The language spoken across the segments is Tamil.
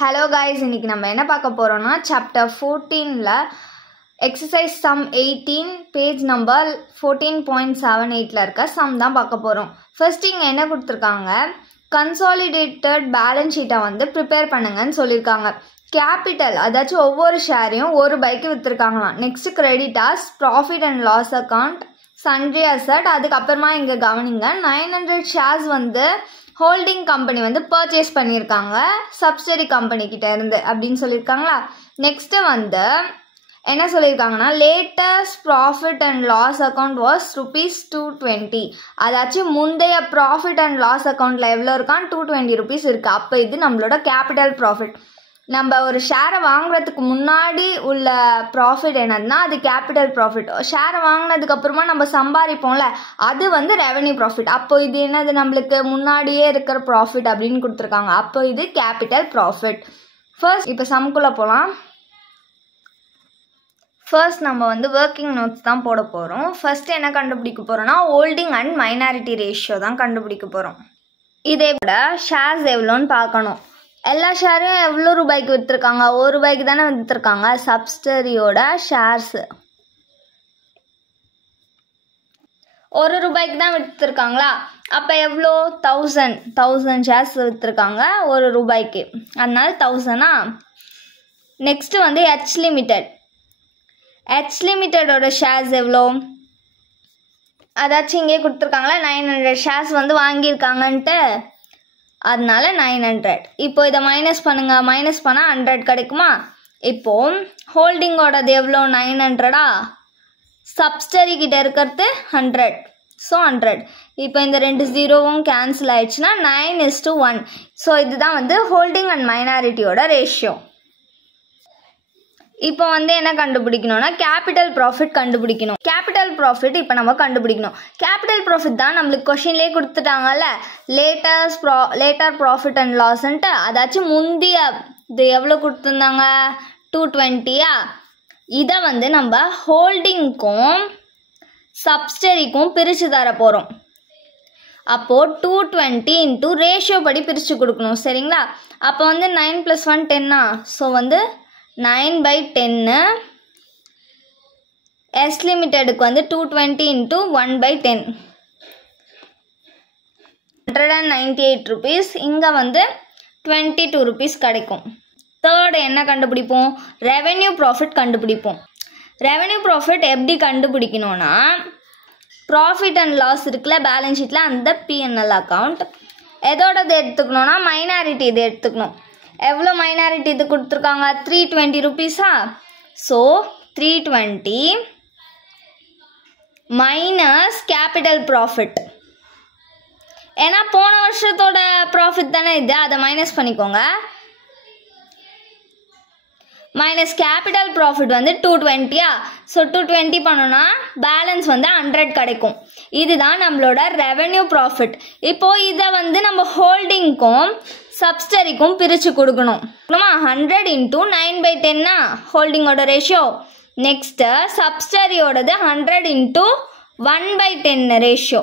Hello guys, இன்னைக்கு நம்ம என்ன பார்க்க போறோம்னா chapter 14ல exercise sum 18 page number 14.78ல இருக்க sum தான் பார்க்க போறோம். First இங்க என்ன கொடுத்திருக்காங்க, consolidated balance sheet வந்து prepare பண்ணுங்கன்னு சொல்லிருக்காங்க. கேபிட்டல் அதாச்சும் ஒவ்வொரு ஷேரையும் ஒரு பைக்கு வித்துருக்காங்களாம். Next creditors, profit and loss account, sundry asset. அதுக்கப்புறமா இங்கே கவனிங்க, 900 ஷேர்ஸ் வந்து ஹோல்டிங் கம்பெனி வந்து பர்ச்சேஸ் பண்ணியிருக்காங்க சப்சிடரி கம்பெனி கிட்ட இருந்து அப்படின்னு சொல்லியிருக்காங்களா. நெக்ஸ்ட் வந்து என்ன சொல்லியிருக்காங்கன்னா, latest profit and loss account was ₹220. அதாச்சும் முந்தைய ப்ராஃபிட் அண்ட் லாஸ் அக்கௌண்ட்ல எவ்வளோ இருக்கான், ₹220 இருக்கு. அப்போ இது நம்மளோட கேபிட்டல் ப்ராஃபிட். நம்ம ஒரு ஷேரை வாங்குறதுக்கு முன்னாடி உள்ள ப்ராஃபிட் என்னதுன்னா அது கேபிட்டல் ப்ராஃபிட். ஷேரை வாங்கினதுக்கு அப்புறமா நம்ம சம்பாதிப்போம்ல அது வந்து ரெவென்யூ ப்ராஃபிட். அப்போ இது என்னது, நம்மளுக்கு முன்னாடியே இருக்கிற ப்ராஃபிட் அப்படின்னு கொடுத்துருக்காங்க. அப்போ இது கேபிட்டல் ப்ராஃபிட். ஃபர்ஸ்ட் இப்போ சம்குள்ளே போகலாம். ஃபர்ஸ்ட் நம்ம வந்து ஒர்க்கிங் நோட்ஸ் தான் போட போகிறோம். ஃபர்ஸ்ட் என்ன கண்டுபிடிக்க போகிறோம்னா, ஹோல்டிங் அண்ட் மைனாரிட்டி ரேஷியோ தான் கண்டுபிடிக்க போகிறோம். இதே விட ஷேர்ஸ் எவ்வளோன்னு பார்க்கணும். எல்லா ஷேரையும் எவ்வளோ ரூபாய்க்கு விற்றுருக்காங்க, ₹1 தானே விற்றுருக்காங்க. சப்சிடரியோட ஷேர்ஸ் ₹1 தான் விற்றுருக்காங்களா. அப்போ எவ்வளோ, 1000 ஷேர்ஸ் விற்றுருக்காங்க ₹1. அதனால 1000. நெக்ஸ்ட்டு வந்து ஹெச் லிமிட்டடோட ஷேர்ஸ் எவ்வளோ, அதாச்சும் இங்கே கொடுத்துருக்காங்களா 900 ஷேர்ஸ் வந்து வாங்கியிருக்காங்கன்ட்டு, அதனால 900. இப்போ இதை மைனஸ் பண்ணுங்க, மைனஸ் பண்ணால் 100 கிடைக்குமா. இப்போ ஹோல்டிங்கோடது எவ்வளோ, 900. சப்சிடரி கிட்ட இருக்கிறது 100. ஸோ 100. இப்போ இந்த 2 ஜீரோவும் கேன்சல் ஆயிடுச்சுன்னா 9:1. ஸோ இதுதான் வந்து ஹோல்டிங் அண்ட் மைனாரிட்டியோட ரேஷியோ. இப்போ வந்து என்ன கண்டுபிடிக்கணும்னா, கேபிட்டல் ப்ராஃபிட் கண்டுபிடிக்கணும். கேபிட்டல் ப்ராஃபிட் இப்போ நம்ம கண்டுபிடிக்கணும். கேபிட்டல் ப்ராஃபிட் தான் நம்மளுக்கு கொஷின்லேயே கொடுத்துட்டாங்கல்ல, லேட்டர் ப்ராஃபிட் அண்ட் லாஸ்ன்ட்டு. அதாச்சும் முந்தைய இது எவ்வளோ கொடுத்துருந்தாங்க, 220. இதை வந்து நம்ம ஹோல்டிங்க்கும் சப்சிடரிக்கும் பிரித்து தர போகிறோம். அப்போது 220 இன்ட்டு ரேஷியோ படி பிரித்து கொடுக்கணும், சரிங்களா. அப்போ வந்து 9 + 1 10. ஸோ வந்து 9/10. எஸ் லிமிட்டெடுக்கு வந்து 220 இன்ட்டு 1/10 ₹198. இங்கே வந்து ₹22 கிடைக்கும். தேர்டு என்ன கண்டுபிடிப்போம், ரெவென்யூ ப்ராஃபிட் கண்டுபிடிப்போம். ரெவென்யூ ப்ராஃபிட் எப்படி கண்டுபிடிக்கணும்னா, ப்ராஃபிட் அண்ட் லாஸ் இருக்குல்ல பேலன்ஸ் ஷீட்டில், அந்த P&L அக்கௌண்ட் எதோடது எடுத்துக்கணும்னா மைனாரிட்டி இது எடுத்துக்கணும். எவ்வளோ மைனாரிட்டி இது கொடுத்துருக்காங்க, ₹320. So 320 minus capital profit. ஏன்னா போன வருஷத்தோட ப்ராஃபிட் தானே இது, அதை மைனஸ் பண்ணிக்கோங்க. மைனஸ் கேபிட்டல் ப்ராஃபிட் வந்து 220. ஸோ 220 பண்ணோன்னா பேலன்ஸ் வந்து 100 கிடைக்கும். இதுதான் நம்மளோட ரெவென்யூ ப்ராஃபிட். இப்போது இதை வந்து நம்ம ஹோல்டிங்க்கும் சப்சிடரிக்கும் பிரித்து கொடுக்கணும். 100 இன்ட்டு 9/10 ஹோல்டிங்கோட ரேஷியோ. நெக்ஸ்ட்டு சப்சிடரியோடது 100 இன்ட்டு 1/10 ரேஷியோ.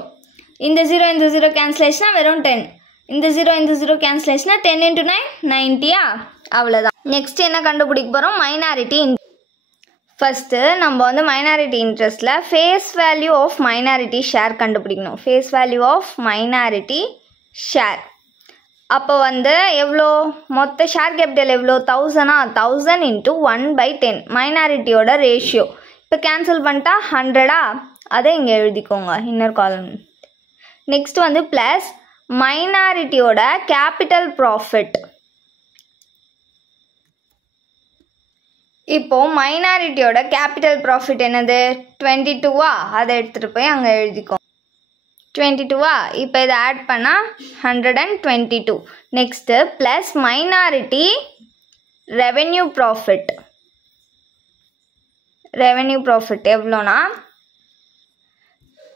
இந்த 0 கேன்சலேஷனா வெறும் 10. இந்த 0 கேன்சலேஷனா 10 × 9 90. அவ்வளோதான். நெக்ஸ்ட் என்ன கண்டுபிடிக்க போகிறோம், மைனாரிட்டி. ஃபஸ்ட்டு நம்ம வந்து மைனாரிட்டி இன்ட்ரெஸ்ட்டில் face value of minority share கண்டுபிடிக்கணும். Face value of minority share. அப்போ வந்து எவ்வளோ, மொத்த ஷேர் கேபிட்டல் எவ்வளோ, 1000 இன்ட்டு 1/10 மைனாரிட்டியோட ரேஷியோ. இப்போ கேன்சல் பண்ணிட்டா 100. அதை இங்கே எழுதிக்கோங்க இன்னர் காலம். நெக்ஸ்ட் வந்து ப்ளஸ் மைனாரிட்டியோட கேபிட்டல் ப்ராஃபிட். இப்போது மைனாரிட்டியோட கேபிட்டல் ப்ராஃபிட் என்னது, 22. அதை எடுத்துகிட்டு போய் அங்கே எழுதிக்கோ, 22. இப்போ இதை ஆட் பண்ணால் 122. Next plus minority revenue profit. Revenue profit எவ்வளோனா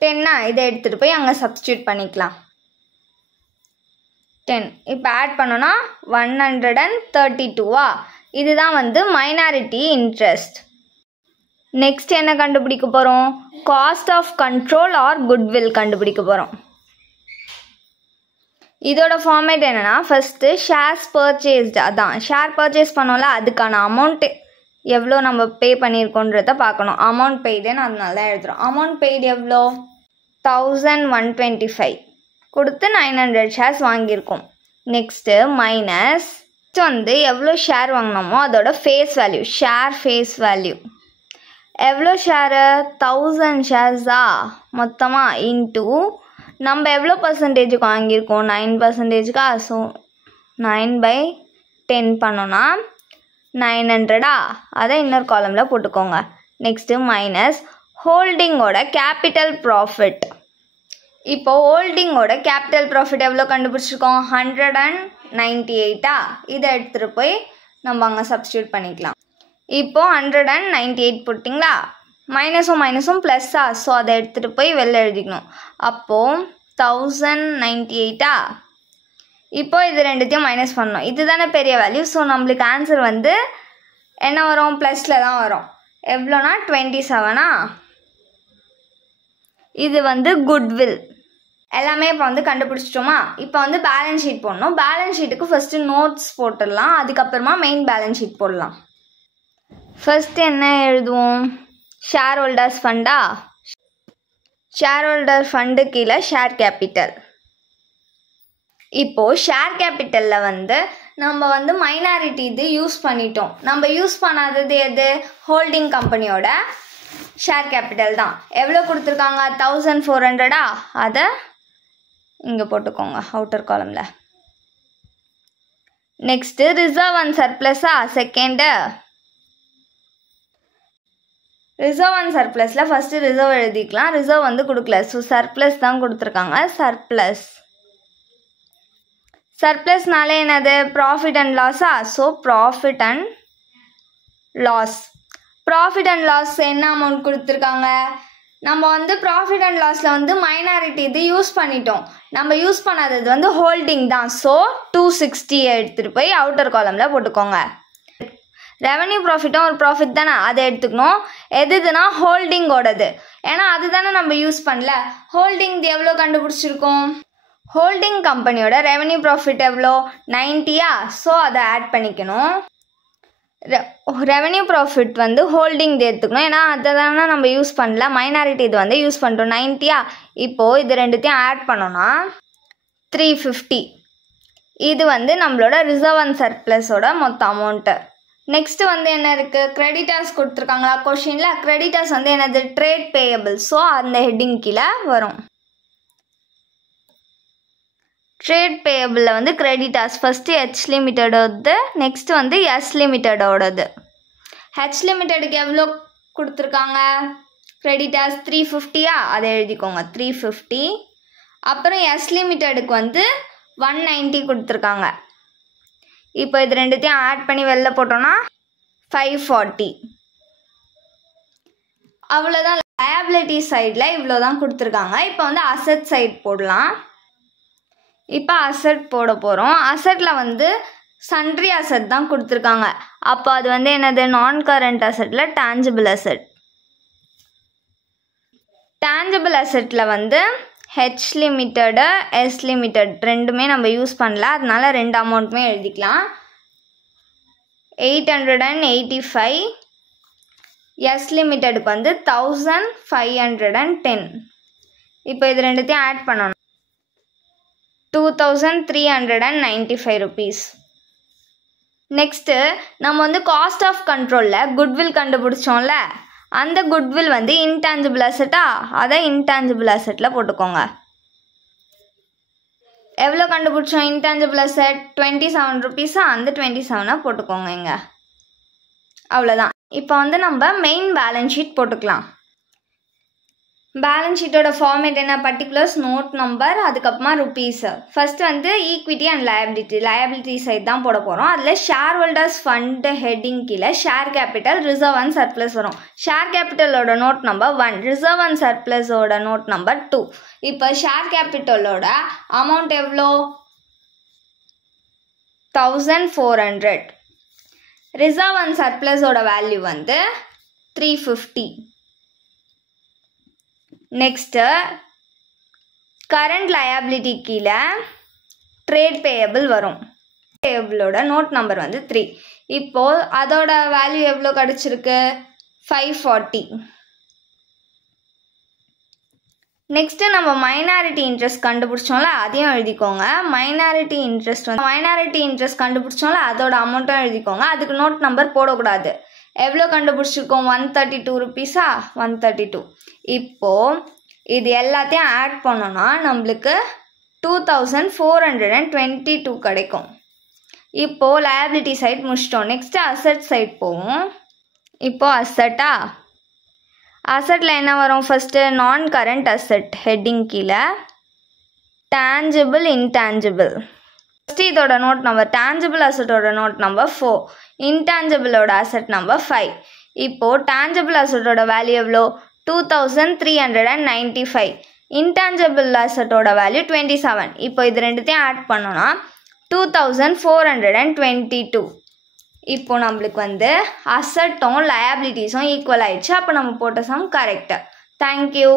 10. இதை எடுத்துகிட்டு போய் அங்கே சப்ஸ்டியூட் பண்ணிக்கலாம், 10. இப்போ ஆட் பண்ணோன்னா 132. இதுதான் வந்து மைனாரிட்டி இன்ட்ரெஸ்ட். நெக்ஸ்ட் என்ன கண்டுபிடிக்க போகிறோம், cost of control or goodwill கண்டுபிடிக்க போகிறோம். இதோட ஃபார்மேட் என்னென்னா ஃபஸ்ட்டு ஷேர்ஸ் பர்ச்சேஸ்டு, அதான் ஷேர் பர்ச்சேஸ் பண்ணோம்ல அதுக்கான அமௌண்ட்டு எவ்வளோ நம்ம பே பண்ணியிருக்கோன்றத பார்க்கணும். அமௌண்ட் பெய்டுன்னு அதனால தான் எழுதுகிறோம். அமௌண்ட் பெய்டு எவ்வளோ 1125 கொடுத்து 900 ஷேர்ஸ் வாங்கியிருக்கோம். நெக்ஸ்ட்டு மைனஸ் வந்து எவ்வளோ ஷேர் வாங்கினோமோ அதோட face value, share face value எவ்வளோ ஷேரு 1000 ஷேர்ஸா மொத்தமாக இன்ட்டு நம்ம எவ்வளோ பர்சன்டேஜுக்கு வாங்கியிருக்கோம் 9%. ஸோ 9/10 பண்ணோன்னா 900 அதை இன்னொரு காலமில் போட்டுக்கோங்க. நெக்ஸ்ட்டு மைனஸ் ஹோல்டிங்கோட கேபிட்டல் ப்ராஃபிட். இப்போ ஹோல்டிங்கோட கேபிட்டல் ப்ராஃபிட் எவ்வளோ கண்டுபிடிச்சிருக்கோம் 198. இதை எடுத்துகிட்டு போய் நம்ம அங்கே சப்ஸ்டியூட் பண்ணிக்கலாம். இப்போது 198 போட்டிங்களா, மைனஸும் ப்ளஸ்ஸா, ஸோ அதை எடுத்துகிட்டு போய் வெளில எழுதிக்கணும். அப்போது 1098. இப்போ இது ரெண்டுத்தையும் மைனஸ் பண்ணணும். இது தானே பெரிய வேல்யூ. ஸோ நம்மளுக்கு ஆன்சர் வந்து என்ன வரும், ப்ளஸில் தான் வரும். எவ்வளோனா 27. இது வந்து குட்வில். எல்லாமே இப்போ வந்து கண்டுபிடிச்சிட்டோமா. இப்போ வந்து பேலன்ஸ் ஷீட் போடணும். பேலன்ஸ் ஷீட்டுக்கு ஃபஸ்ட்டு நோட்ஸ் போட்டுடலாம், அதுக்கப்புறமா மெயின் பேலன்ஸ் ஷீட் போடலாம். ஃபஸ்ட்டு என்ன எழுதுவோம், ஷேர் ஹோல்டர்ஸ் ஃபண்டா. ஷேர் ஹோல்டர் ஃபண்டு கீழே ஷேர் கேபிட்டல். இப்போது ஷேர் கேபிட்டலில் வந்து நம்ம வந்து மைனாரிட்டி இது யூஸ் பண்ணிட்டோம். நம்ம யூஸ் பண்ணாதது எது, ஹோல்டிங் கம்பெனியோட ஷேர் கேபிட்டல் தான். எவ்வளோ கொடுத்துருக்காங்க 1400. அதை இங்கே போட்டுக்கோங்க அவுட்டர் காலமில். நெக்ஸ்ட்டு ரிசர்வ் அண்ட் சர்ப்ளஸா செகண்டு. ரிசர்வ் அண்ட் சர்ப்ளஸில் ஃபஸ்ட்டு ரிசர்வ் எழுதிக்கலாம். ரிசர்வ் வந்து கொடுக்கல, ஸோ சர்ப்ளஸ் தான் கொடுத்துருக்காங்க. சர்ப்ளஸ் சர்ப்ளஸ்னாலே என்னது ப்ராஃபிட் அண்ட் லாஸா. So profit and loss. Profit and loss என்ன அமௌண்ட் கொடுத்துருக்காங்க, நம்ம வந்து ப்ராஃபிட் அண்ட் லாஸில் வந்து மைனாரிட்டி இது யூஸ் பண்ணிட்டோம். நம்ம யூஸ் பண்ணாதது வந்து ஹோல்டிங் தான். ஸோ 260 எடுத்துகிட்டு போய் அவுட்டர் காலமில் போட்டுக்கோங்க. ரெவன்யூ ப்ராஃபிட்டும் ஒரு ப்ராஃபிட் தானே, அதை எடுத்துக்கணும். எதுனா ஹோல்டிங்கோடது, ஏன்னா அது தானே நம்ம யூஸ் பண்ணல. ஹோல்டிங் எவ்வளோ கண்டுபிடிச்சிருக்கோம், ஹோல்டிங் கம்பெனியோட ரெவன்யூ ப்ராஃபிட் எவ்வளோ 90. ஸோ அதை ஆட் பண்ணிக்கணும். ரெவன்யூ ப்ராஃபிட் வந்து ஹோல்டிங் எடுத்துக்கணும், ஏன்னா அதை தானே நம்ம யூஸ் பண்ணல. மைனாரிட்டி இது வந்து யூஸ் பண்ணிட்டோம் 90. இப்போது இது ரெண்டுத்தையும் ஆட் பண்ணோன்னா 350. இது வந்து நம்மளோட ரிசர்வ் அண்ட் சர்ப்ளஸோட மொத்த அமௌண்ட்டு. நெக்ஸ்ட்டு வந்து என்ன இருக்குது, கிரெடிட்டர்ஸ் கொடுத்துருக்காங்களா கொஷினில். கிரெடிட்டர்ஸ் வந்து என்னது ட்ரேட் பேயபிள். ஸோ அந்த ஹெட்டிங் கீழே வரும். ட்ரேட் பேயபிளில் வந்து கிரெடிட்டர்ஸ் ஃபஸ்ட்டு ஹெச் லிமிட்டடோடது, நெக்ஸ்ட்டு வந்து எஸ் லிமிட்டடோடது. ஹெச் லிமிட்டடுக்கு எவ்வளோ கொடுத்துருக்காங்க கிரெடிட்டர்ஸ் 350. அதை எழுதிக்கோங்க 350. அப்புறம் எஸ் லிமிட்டடுக்கு வந்து 190 கொடுத்துருக்காங்க. இப்போ இது ரெண்டுத்தையும் ஆட் பண்ணி வெளில போட்டோன்னா 540. அவ்வளோதான். லயபிலிட்டி சைடில் இவ்வளோ தான் கொடுத்துருக்காங்க. இப்போ வந்து அசட் சைட் போடலாம். இப்போ அசட் போட போகிறோம். அசட்டில் வந்து சன்ட்ரி அசட் தான் கொடுத்துருக்காங்க. அப்போ அது வந்து என்னது நான் கரண்ட் அசட்டில் டேஞ்சிபிள் அசட். டேஞ்சிபிள் அசட்டில் வந்து ஹெச் லிமிட்டடு எஸ் லிமிட்டட் ரெண்டுமே நம்ம யூஸ் பண்ணல, அதனால ரெண்டு அமௌண்ட்டுமே எழுதிக்கலாம். 885. எஸ் லிமிட்டடுக்கு வந்து 1510. இப்போ இது ரெண்டுத்தையும் ஆட் பண்ணணும் 2395 rupees. நெக்ஸ்ட்டு நம்ம வந்து காஸ்ட் ஆஃப் கண்ட்ரோலில் குட்வில் கண்டுபிடிச்சோம்ல, அந்த குட்வில் வந்து இன்டான்ஜிபிள் அசட்டா, அதை இன்டான்ஜிபிள் அசட்டில் போட்டுக்கோங்க. எவ்வளோ கண்டுபிடிச்சோம் இன்டான்ஜிபிள் அசட் 27 rupees. அந்த 27 போட்டுக்கோங்க இங்கே. அவ்வளோதான். இப்போ வந்து நம்ம மெயின் பேலன்ஸ் ஷீட் போட்டுக்கலாம். பேலன்ஸ் ஷீட்டோட ஃபார்மேட் என்ன, பர்டிகுலர்ஸ், நோட் நம்பர், அதுக்கப்புறமா ருபீஸ். ஃபர்ஸ்ட் வந்து ஈக்விட்டி அண்ட் லயபிலிட்டி சைட் தான் போட போகிறோம். அதில் ஷேர் ஹோல்டர்ஸ் ஃபண்ட் ஹெட்டிங் கீழே share capital, reserve and surplus வரும். ஷேர் கேபிட்டலோட நோட் நம்பர் 1, ரிசர்வ் அண்ட் சர்ப்ளஸோட நோட் நம்பர் 2. இப்போ ஷேர் கேபிட்டலோட அமௌண்ட் எவ்வளோ 1400. ரிசர்வ் அண்ட் சர்ப்ளஸோட வேல்யூ வந்து 350. நெக்ஸ்ட்டு கரண்ட் லயபிலிட்டி கீழே ட்ரேட் பேயபிள் வரும். பேயபிளோட நோட் நம்பர் வந்து 3. இப்போது அதோட வேல்யூ எவ்வளோ கிடச்சிருக்கு? 540. நெக்ஸ்ட்டு நம்ம மைனாரிட்டி இன்ட்ரெஸ்ட் கண்டுபிடிச்சோம்ல, அதையும் எழுதிக்கோங்க. மைனாரிட்டி இன்ட்ரெஸ்ட் கண்டுபிடிச்சோம்ல, அதோட அமௌண்ட்டும் எழுதிக்கோங்க. அதுக்கு நோட் நம்பர் போடக்கூடாது. எவ்வளோ கண்டுபிடிச்சிருக்கோம்? 132 ருபீஸா? 132. இப்போது இது எல்லாத்தையும் ஆட் பண்ணோன்னா நம்மளுக்கு 2422 கிடைக்கும். இப்போது லயபிலிட்டி சைட் முடிச்சிட்டோம். நெக்ஸ்ட்டு அசட் சைட் போவோம். இப்போது அசட்டில் என்ன வரும்? ஃபஸ்ட்டு நான் கரண்ட் அசட் ஹெட்டிங் கீழே டேஞ்சிபிள் இன்டேஞ்சிபிள். ஃபஸ்ட்டு இதோட நோட் நம்பர், டேஞ்சிபிள் அசட்டோட நோட் நம்பர் 4, இன்டேஞ்சிபிளோட அசட் நம்பர் 5. இப்போது டேஞ்சிபிள் அசட்டோட வேல்யூ எவ்வளோ? 2395. இன்டேஞ்சிபிள் அசட்டோட வேல்யூ 27. இப்போ இது ரெண்டுத்தையும் ஆட் பண்ணோன்னா 2422. இப்போ நம்மளுக்கு வந்து அசட்டும் லயபிலிட்டிஸும் ஈக்குவல் ஆயிடுச்சு. அப்போ நம்ம போட்ட சம் கரெக்டு. தேங்க்யூ.